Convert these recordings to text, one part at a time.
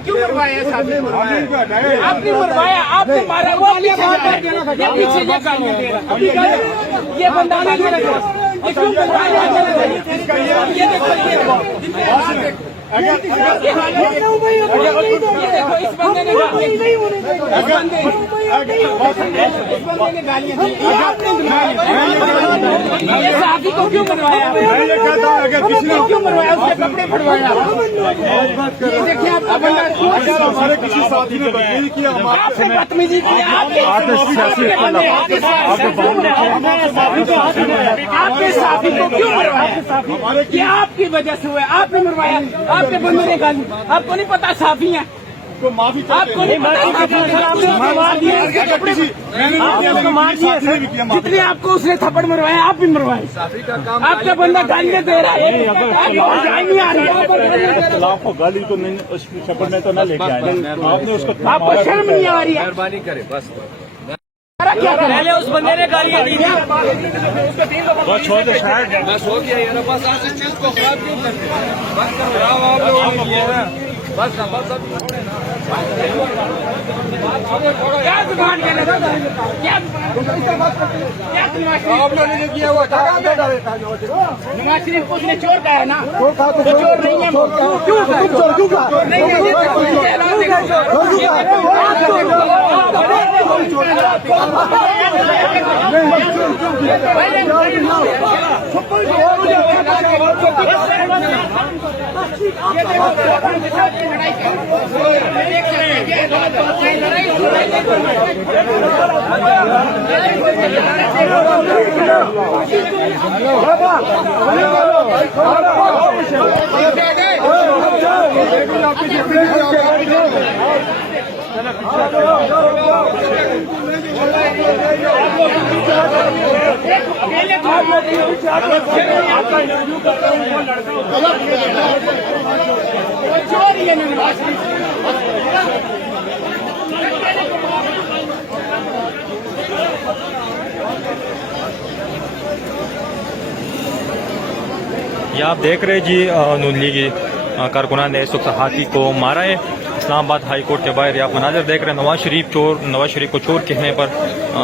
क्यों मरवाया? आपने मरवाया, आपने मारा, वो पीछे ये पीछे ये गालियां दे रहा, ये बंदा ये क्यों मरवाया? ये देखो इस बंदे ने गालियां दी। ये साथी को क्यों मरवाया? क्यों मरवाया? उसके कपड़े फटवाया। देखिए आपका बंदा हमारे किसी साथी ने बदतमीजी की, आपसे बदतमीजी की, आपके साथी को क्यों मरवाया? ये आपकी वजह से हुआ, आपने मरवाया, आपके बंदे ने गाली। आपको नहीं पता साफी है तो माफी, आपको नहीं पता जितने आपको उसने थप्पड़ मरवाया, आप भी मरवाए। आपका बंदा गालियां दे रहा है, नहीं आ रही आपको गाली तो नहीं, उसकी थप्पड़ में तो न लेके आए आपने उसको, आपको शर्म नहीं आ रही है? मेहरबानी करे बस। क्या पहले उस बंदे ने गालियां दी थी, बस छोड़ दो, शायद बस हो गया यार, बस आज इस चीज को खराब क्यों करते हैं? बस खराब आप लोगों ने किया है, बस क्या जुबान के लगा, क्या आप लोगों ने जो किया हुआ था नवाज शरीफ को उसने चोर कहा है ना, तो चोर नहीं है, क्यों नहीं ये आप देख रहे जी नून लीगी कारकुनान ने इस वक्त सहाफ़ी को मारा है। इस्लामाबाद हाई कोर्ट के बाहर आप मनाजर देख रहे हैं। नवाज शरीफ को चोर कहने पर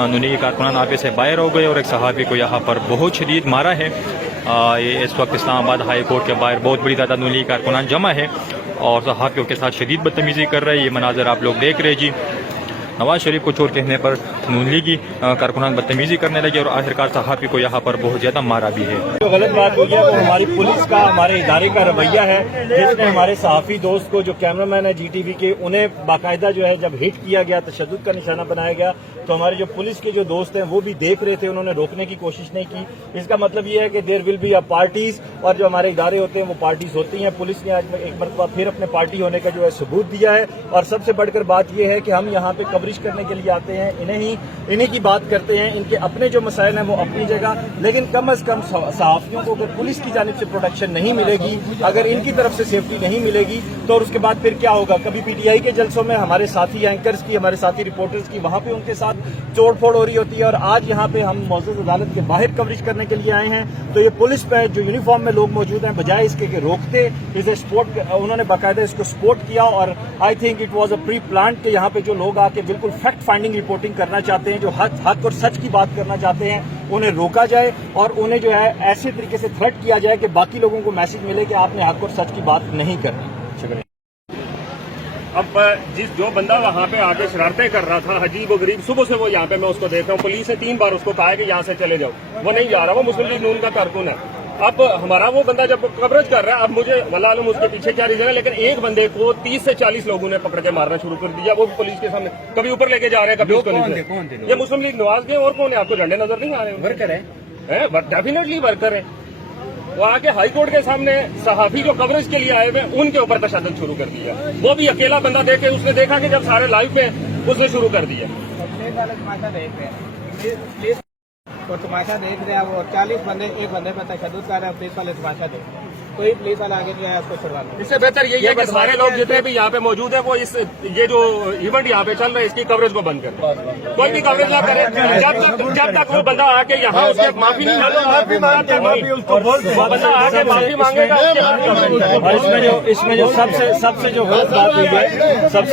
नून लीगी कारकुनान आपे से बाहर हो गए और एक सहाफ़ी को यहाँ पर बहुत शदीद मारा है। ये इस वक्त इस्लामाबाद हाई कोर्ट के बाहर बहुत बड़ी तादाद नून लीगी कारकुनान जमा है और सहाफ़ियों के साथ शदीद बदतमीज़ी कर रहे हैं। ये मनाजर आप लोग देख रहे जी। नवाज शरीफ को चोर कहने पर नून लीगी कारकुनान बदतमीजी करने लगे और आखिरकार सहाफ़ी को यहाँ पर बहुत ज़्यादा मारा भी है। जो गलत बात हुई है वो हमारी पुलिस का, हमारे इदारे का रवैया है, जिसने हमारे सहाफ़ी दोस्त को, जो कैमरामैन है GTV के, उन्हें बाकायदा जो है जब हिट किया गया, तशद्दुद का निशाना बनाया गया, तो हमारे जो पुलिस के जो दोस्त हैं वो भी देख रहे थे, उन्होंने रोकने की कोशिश नहीं की। इसका मतलब ये है कि there will be a parties, और जो हमारे इदारे होते हैं वो पार्टीज होती हैं। पुलिस ने आज एक मरतबा फिर अपने पार्टी होने का जो है सबूत दिया है। और सबसे बढ़कर बात यह है कि हम यहाँ पे कवरेज करने के लिए आते हैं, इन्हीं की बात करते हैं। इनके अपने जो मसाइल हैं वो अपनी जगह, लेकिन कम अज कम सहाफ़ियों को अगर पुलिस की जानिब से प्रोटेक्शन नहीं मिलेगी, अगर इनकी तरफ से सेफ्टी नहीं मिलेगी, तो और उसके बाद फिर क्या होगा? कभी PTI के जलसों में हमारे साथी एंकर्स की, हमारे साथी रिपोर्टर्स की, वहां पे उनके साथ तोड़फोड़ हो रही होती है, और आज यहाँ पे हम मौजूद अदालत के बाहर कवरेज करने के लिए आए हैं। तो ये पुलिस पे जो यूनिफॉर्म में लोग मौजूद हैं, बजाय इसके कि रोकते, इसे सपोर्ट, उन्होंने बाकायदा इसको सपोर्ट किया। और I think it was a pre plan के यहाँ पे जो लोग आके बिल्कुल फैक्ट फाइंडिंग रिपोर्टिंग करना चाहते हैं, जो हक और सच की बात करना चाहते हैं, उन्हें रोका जाए और उन्हें जो है ऐसे तरीके से थ्रेट किया जाए कि बाकी लोगों को मैसेज मिले कि आपने हक और सच की बात नहीं करनी। शुक्रिया। अब जो बंदा वहाँ पे आके शरारतें कर रहा था, अजीब व गरीब, सुबह से वो यहाँ पे मैं उसको देख रहा हूँ, पुलिस ने 3 बार उसको कहा है कि यहाँ से चले जाओ, वो नहीं जा रहा, वो मुस्लिम लीग नून का कारकुन है। अब हमारा वो बंदा जब कवरेज कर रहा है, अब मुझे वल्लाह आलम उसके पीछे क्या रीजन है, लेकिन एक बंदे को 30 से 40 लोगों ने पकड़ के मारना शुरू कर दिया, वो पुलिस के सामने, कभी ऊपर लेके जा रहे हैं, कभी उसको नीचे। ये मुस्लिम लीग नवाज के और कौन है? आपको झंडे नजर नहीं आ रहे? वर्कर है, डेफिनेटली वर्कर है। वो आके हाई कोर्ट के सामने सहाफी जो कवरेज के लिए आए हुए उनके ऊपर तशद्दुद शुरू कर दिया। वो भी अकेला बंदा देखे, उसने देखा कि जब सारे लाइव में उसने शुरू कर दिया। वो तमाशा देख रहे हैं, वो 40 बंदे एक बंदे पर तशद्दुद कर रहे हैं, पुलिस वाले तमाशा देख रहे हैं। कोई पुलिस वाला आगे जो है उसको छुड़वा लो। इससे बेहतर यही है कि सारे लोग जितने भी यहाँ पे मौजूद हैं वो ये जो इवेंट यहाँ पे चल रहा है इसकी कवरेज को बंद कर, कोई भी कवरेज ना करे जब तक वो बंदा आके यहाँ उससे माफी नहीं मांगेगा, वो बंदा आके माफी मांगेगा। और इसमें जो सबसे जो गलत बात हुई है, सबसे